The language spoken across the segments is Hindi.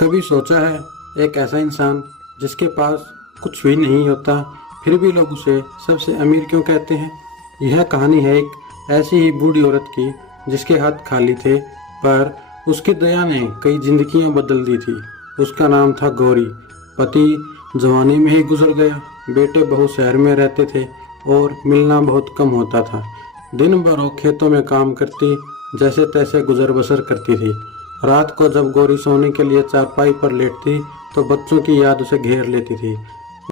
कभी सोचा है एक ऐसा इंसान जिसके पास कुछ भी नहीं होता फिर भी लोग उसे सबसे अमीर क्यों कहते हैं। यह कहानी है एक ऐसी ही बूढ़ी औरत की जिसके हाथ खाली थे पर उसकी दया ने कई जिंदगियां बदल दी थी। उसका नाम था गौरी। पति जवानी में ही गुजर गया। बेटे बहू शहर में रहते थे और मिलना बहुत कम होता था। दिन भर वो खेतों में काम करती, जैसे तैसे गुजर बसर करती थी। रात को जब गौरी सोने के लिए चारपाई पर लेटती तो बच्चों की याद उसे घेर लेती थी।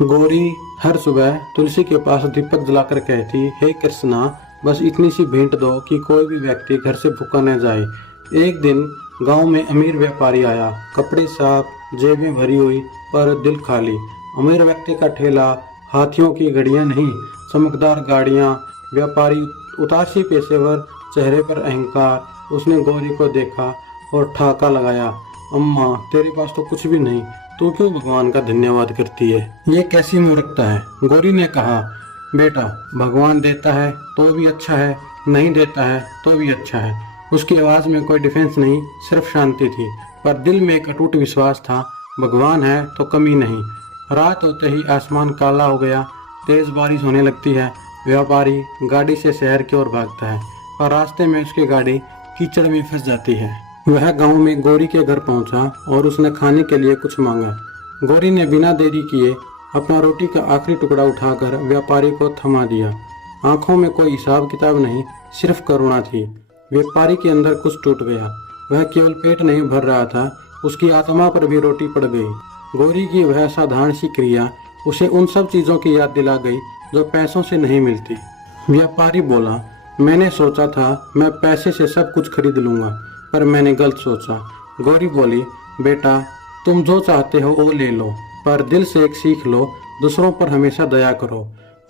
गौरी हर सुबह तुलसी के पास दीपक जलाकर कहती, हे कृष्णा, बस इतनी सी भेंट दो कि कोई भी व्यक्ति घर से भूखा न जाए। एक दिन गांव में अमीर व्यापारी आया। कपड़े साफ, जेबें भरी हुई पर दिल खाली। अमीर व्यक्ति का ठेला, हाथियों की घड़ियां नहीं, चमकदार गाड़ियां। व्यापारी उदासी पेशेवर, चेहरे पर अहंकार। उसने गौरी को देखा और ठाका लगाया, अम्मा तेरे पास तो कुछ भी नहीं, तू क्यों भगवान का धन्यवाद करती है? ये कैसी मूर्खता है। गौरी ने कहा, बेटा भगवान देता है तो भी अच्छा है, नहीं देता है तो भी अच्छा है। उसकी आवाज में कोई डिफेंस नहीं, सिर्फ शांति थी, पर दिल में एक अटूट विश्वास था, भगवान है तो कमी नहीं। रात होते ही आसमान काला हो गया, तेज बारिश होने लगती है। व्यापारी गाड़ी से शहर की ओर भागता है और रास्ते में उसकी गाड़ी कीचड़ में फंस जाती है। वह गांव में गौरी के घर पहुंचा और उसने खाने के लिए कुछ मांगा। गौरी ने बिना देरी किए अपना रोटी का आखिरी टुकड़ा उठाकर व्यापारी को थमा दिया। आंखों में कोई हिसाब किताब नहीं, सिर्फ करुणा थी। व्यापारी के अंदर कुछ टूट गया। वह केवल पेट नहीं भर रहा था, उसकी आत्मा पर भी रोटी पड़ गई। गौरी की वह साधारण सी क्रिया उसे उन सब चीजों की याद दिला गई जो पैसों से नहीं मिलती। व्यापारी बोला, मैंने सोचा था मैं पैसे से सब कुछ खरीद लूंगा, पर मैंने गलत सोचा। गौरी बोली, बेटा तुम जो चाहते हो वो ले लो, पर दिल से एक सीख लो, दूसरों पर हमेशा दया करो।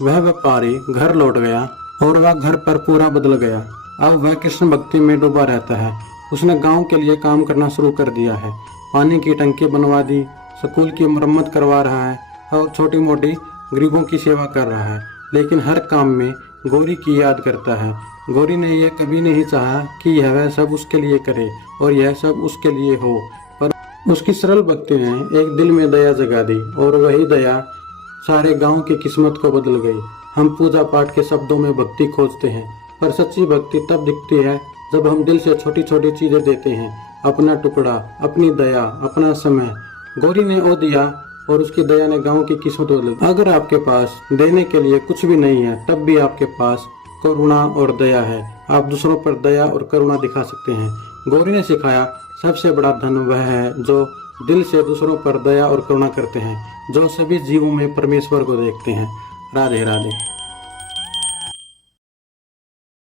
वह व्यापारी घर लौट गया और वह घर पर पूरा बदल गया। अब वह कृष्ण भक्ति में डूबा रहता है। उसने गांव के लिए काम करना शुरू कर दिया है। पानी की टंकी बनवा दी, स्कूल की मरम्मत करवा रहा है और छोटी मोटी गरीबों की सेवा कर रहा है, लेकिन हर काम में गौरी की याद करता है। गौरी ने यह कभी नहीं चाहा कि यह वह सब उसके लिए करे और यह सब उसके लिए हो, पर उसकी सरल भक्ति ने एक दिल में दया जगा दी और वही दया सारे गांव की किस्मत को बदल गई। हम पूजा पाठ के शब्दों में भक्ति खोजते हैं, पर सच्ची भक्ति तब दिखती है जब हम दिल से छोटी छोटी चीजें देते हैं, अपना टुकड़ा, अपनी दया, अपना समय। गौरी ने वो दिया और उसकी दया ने गांव की किस्मत बदल। अगर आपके पास देने के लिए कुछ भी नहीं है, तब भी आपके पास करुणा और दया है। आप दूसरों पर दया और करुणा दिखा सकते हैं। गौरी ने सिखाया, सबसे बड़ा धन वह है जो दिल से दूसरों पर दया और करुणा करते हैं, जो सभी जीवों में परमेश्वर को देखते हैं। राधे राधे।